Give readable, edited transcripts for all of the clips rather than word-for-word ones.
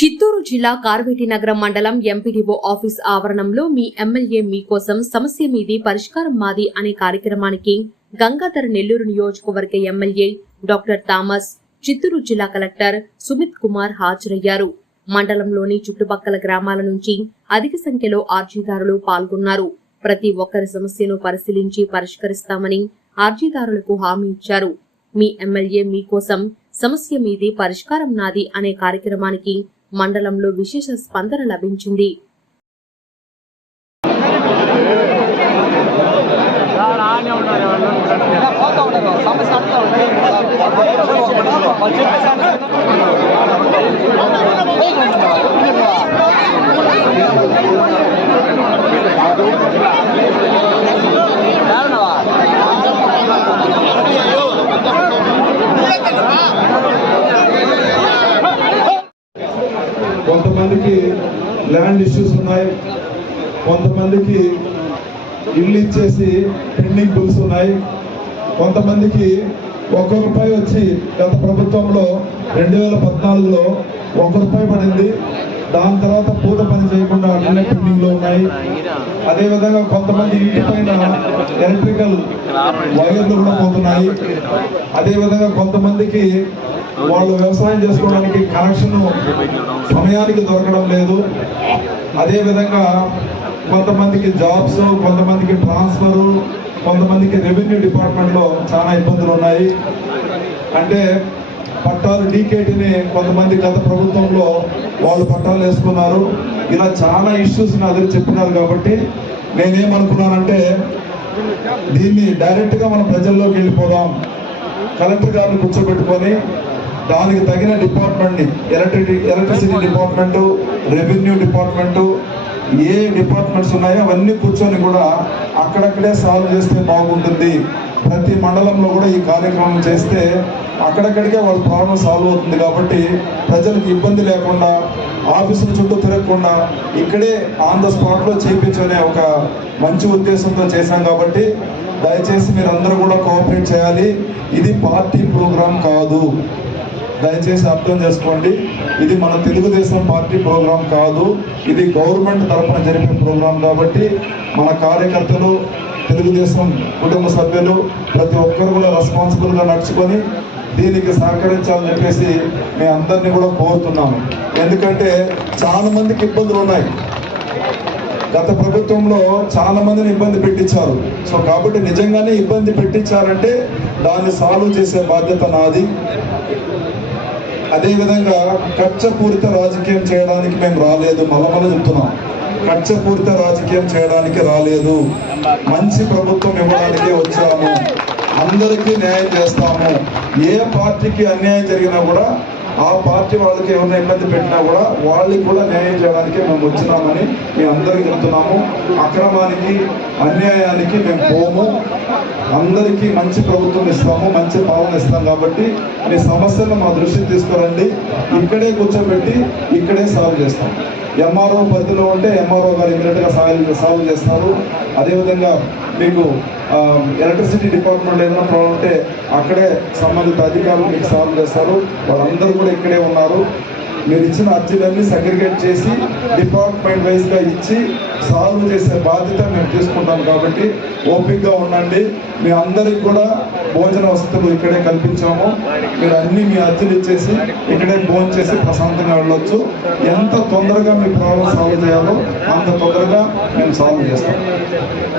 చిత్తూరు జిల్లా కార్వేటి నగరం మండలం ఎంపీడీఓ ఆఫీస్ ఆవరణంలో మీ ఎమ్మెల్యే మీకోసం సమస్య మీది పరిష్కారం మాది అనే కార్యక్రమానికి గంగాధర నెల్లూరు నియోజకవర్గ ఎమ్మెల్యే డాక్టర్ థామస్, చిత్తూరు జిల్లా కలెక్టర్ సుమిత్ కుమార్ హాజరయ్యారు. మండలంలోని చుట్టుపక్కల గ్రామాల నుంచి అధిక సంఖ్యలో అర్జీదారులు పాల్గొన్నారు. ప్రతి ఒక్కరి సమస్యను పరిశీలించి పరిష్కరిస్తామని అర్జీదారులకు హామీ ఇచ్చారు. మీ ఎమ్మెల్యే మీకోసం సమస్య మీది పరిష్కారం నాది అనే కార్యక్రమానికి మండలంలో విశేష స్పందన లభించింది. కొంతమందికి ల్యాండ్ ఇష్యూస్ ఉన్నాయి, కొంతమందికి ఇల్లు ఇచ్చేసి పెండింగ్ బిల్స్ ఉన్నాయి, కొంతమందికి ₹1 వచ్చి గత ప్రభుత్వంలో 2014లో ₹1 పడింది. దాని తర్వాత పూత పని చేయకుండా అట్లనే పెండింగ్ లో ఉన్నాయి. అదేవిధంగా కొంతమంది ఇంటి పైన ఎలక్ట్రికల్ వైర్లు కూడా పోతున్నాయి. అదేవిధంగా కొంతమందికి వాళ్ళు వ్యవసాయం చేసుకోవడానికి కనెక్షన్ సమయానికి దొరకడం లేదు. అదేవిధంగా కొంతమందికి జాబ్స్, కొంతమందికి ట్రాన్స్ఫర్, కొంతమందికి రెవెన్యూ డిపార్ట్మెంట్లో చాలా ఇబ్బందులు ఉన్నాయి. అంటే పట్టాలు డీకేటీని కొంతమంది గత ప్రభుత్వంలో వాళ్ళు పట్టాలు వేసుకున్నారు. ఇలా చాలా ఇష్యూస్ని అదిరి చెప్పినారు. కాబట్టి నేనేమనుకున్నానంటే దీన్ని డైరెక్ట్గా మన ప్రజల్లోకి వెళ్ళిపోదాం. కలెక్టర్ గారిని కూర్చోబెట్టుకొని దానికి తగిన డిపార్ట్మెంట్ని ఎలక్ట్రిసిటీ డిపార్ట్మెంటు, రెవెన్యూ డిపార్ట్మెంటు, ఏ డిపార్ట్మెంట్స్ ఉన్నాయో అవన్నీ కూర్చొని కూడా అక్కడక్కడే సాల్వ్ చేస్తే బాగుంటుంది. ప్రతి మండలంలో కూడా ఈ కార్యక్రమం చేస్తే అక్కడక్కడికే వాళ్ళ ప్రాబ్లం సాల్వ్ అవుతుంది. కాబట్టి ప్రజలకు ఇబ్బంది లేకుండా, ఆఫీసుల చుట్టూ తిరగకుండా ఇక్కడే ఆన్ ద స్పాట్లో చేయించుకునే ఒక మంచి ఉద్దేశంతో చేశాం. కాబట్టి దయచేసి మీరందరూ కూడా కోఆపరేట్ చేయాలి. ఇది పార్టీ ప్రోగ్రాం కాదు, దయచేసి అర్థం చేసుకోండి. ఇది మన తెలుగుదేశం పార్టీ ప్రోగ్రాం కాదు, ఇది గవర్నమెంట్ తరఫున జరిపే ప్రోగ్రాం. కాబట్టి మన కార్యకర్తలు, తెలుగుదేశం కుటుంబ సభ్యులు ప్రతి ఒక్కరు కూడా రెస్పాన్సిబుల్గా నడుచుకొని దీనికి సహకరించాలని చెప్పేసి మేము అందరినీ కూడా కోరుతున్నాము. ఎందుకంటే చాలా మందికి ఇబ్బందులు ఉన్నాయి. గత ప్రభుత్వంలో చాలా మందిని ఇబ్బంది పెట్టించారు. సో కాబట్టి నిజంగానే ఇబ్బంది పెట్టించారంటే దాన్ని సాల్వ్ చేసే బాధ్యత నాది. అదేవిధంగా కక్షపూరిత రాజకీయం చేయడానికి మేము రాలేదు. మళ్ళీ చెప్తున్నాం, కక్షపూరిత రాజకీయం చేయడానికి రాలేదు. మంచి ప్రభుత్వం ఇవ్వడానికే వచ్చాము. అందరికీ న్యాయం చేస్తాము. ఏ పార్టీకి అన్యాయం జరిగినా కూడా, ఆ పార్టీ వాళ్ళకి ఏమైనా ఇబ్బంది పెట్టినా కూడా వాళ్ళకి కూడా న్యాయం చేయడానికి మేము వచ్చినామని మేము అందరికీ చెప్తున్నాము. అక్రమానికి, అన్యాయానికి మేము పోము. అందరికీ మంచి ప్రభుత్వం ఇస్తాము, మంచి పాలన ఇస్తాం. కాబట్టి మీ సమస్యలను మా దృష్టికి తీసుకురండి. ఇక్కడే కూర్చోబెట్టి ఇక్కడే సాల్వ్ చేస్తాం. ఎంఆర్ఓ పరిధిలో ఉంటే ఎంఆర్ఓ గారు ఇమీడియట్గా సాల్వ్ చేస్తారు. అదేవిధంగా మీకు ఎలక్ట్రిసిటీ డిపార్ట్మెంట్ ఏదైనా ప్రాబ్లం ఉంటే అక్కడే సంబంధిత అధికారులు మీకు సాల్వ్ చేస్తారు. వాళ్ళందరూ కూడా ఇక్కడే ఉన్నారు. మీరు ఇచ్చిన అర్జీలన్నీ సెగ్రిగేట్ చేసి డిపార్ట్మెంట్ వైజ్గా ఇచ్చి సాల్వ్ చేసే బాధ్యత మేము తీసుకుంటాం. కాబట్టి ఓపికగా ఉండండి. మీ అందరికి కూడా భోజన వసతులు ఇక్కడే కల్పించాము. మీరు అన్నీ మీ అర్జీలు ఇచ్చేసి ఇక్కడే భోజనం చేసి ప్రశాంతంగా వెళ్ళొచ్చు. ఎంత తొందరగా మీ ప్రాబ్లం సాల్వ్ చేయాలో అంత తొందరగా మేము సాల్వ్ చేస్తాం.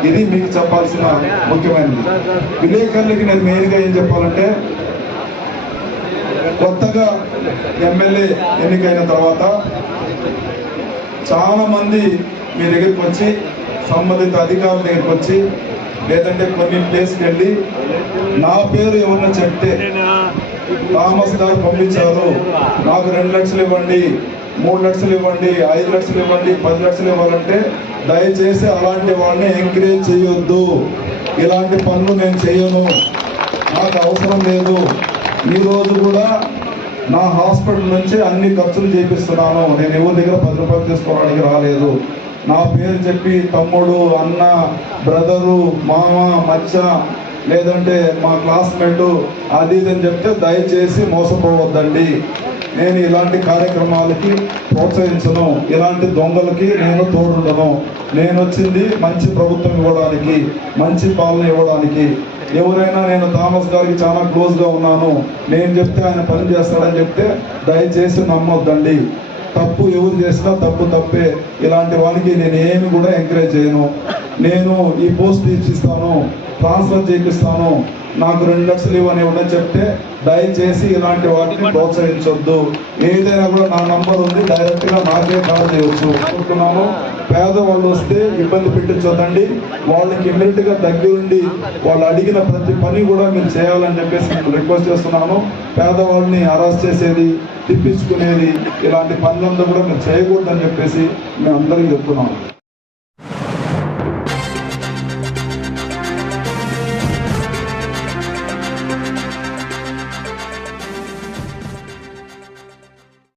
ఇది మీకు చెప్పాల్సిన ముఖ్యమైనది. విలేకరులకి నేను మెయిన్గా ఏం చెప్పాలంటే, కొత్తగా ఎమ్మెల్యే ఎన్నికైన తర్వాత చాలా మంది మీ దగ్గరికి వచ్చి, సంబంధిత అధికారుల దగ్గరికి వచ్చి, లేదంటే కొన్ని ప్లేస్కి వెళ్ళి నా పేరు ఎవరన్నా చెప్తే, థామస్ గారు పంపించారు, నాకు 2 లక్షలు ఇవ్వండి, 3 లక్షలు ఇవ్వండి, 5 లక్షలు ఇవ్వండి, 10 లక్షలు ఇవ్వాలంటే దయచేసి అలాంటి వాళ్ళని ఎంకరేజ్ చేయొద్దు. ఇలాంటి పనులు నేను చేయను, నాకు అవసరం లేదు. ఈరోజు కూడా నా హాస్పిటల్ నుంచి అన్ని ఖర్చులు చేపిస్తున్నాను. నేను ఎవరి దగ్గర 10 రూపాయలు తీసుకోవడానికి రాలేదు. నా పేరు చెప్పి తమ్ముడు, అన్న, బ్రదరు, మామ, మచ్చ, లేదంటే మా క్లాస్మేట్ అది ఇది అని చెప్తే దయచేసి మోసపోవద్దండి. నేను ఇలాంటి కార్యక్రమాలకి ప్రోత్సహించను, ఇలాంటి దొంగలకి నేను తోడుండను. నేను వచ్చింది మంచి ప్రభుత్వం ఇవ్వడానికి, మంచి పాలన ఇవ్వడానికి. ఎవరైనా నేను థామస్ గారికి చాలా క్లోజ్గా ఉన్నాను, నేను చెప్తే ఆయన పని చేస్తాడని చెప్తే దయచేసి నమ్మొద్దండి. తప్పు ఎవరు చేసినా తప్పే. ఇలాంటి వానికి నేను ఏమి కూడా ఎంకరేజ్ చేయను. నేను ఈ పోస్ట్ తీర్చిస్తాను, ట్రాన్స్ఫర్ చేపిస్తాను, నాకు 2 లక్షలు ఇవ్వని ఇవ్వని చెప్తే దయచేసి ఇలాంటి వాటిని ప్రోత్సహించొద్దు. ఏదైనా కూడా నా నంబర్ ఉంది, డైరెక్ట్గా నాకే కాల్ చేయవచ్చు. అనుకుంటున్నాను, పేదవాళ్ళు వస్తే ఇబ్బంది పెట్టించొద్దండి. వాళ్ళకి ఇమ్మీడియట్గా దగ్గరుండి వాళ్ళు అడిగిన ప్రతి పని కూడా మీరు చేయాలని చెప్పేసి నేను రిక్వెస్ట్ చేస్తున్నాను. పేదవాళ్ళని అరెస్ట్ చేసేది, తిప్పించుకునేది, ఇలాంటి పనులంతా కూడా మీరు చేయకూడదని చెప్పేసి మేము అందరికీ చెప్తున్నాము.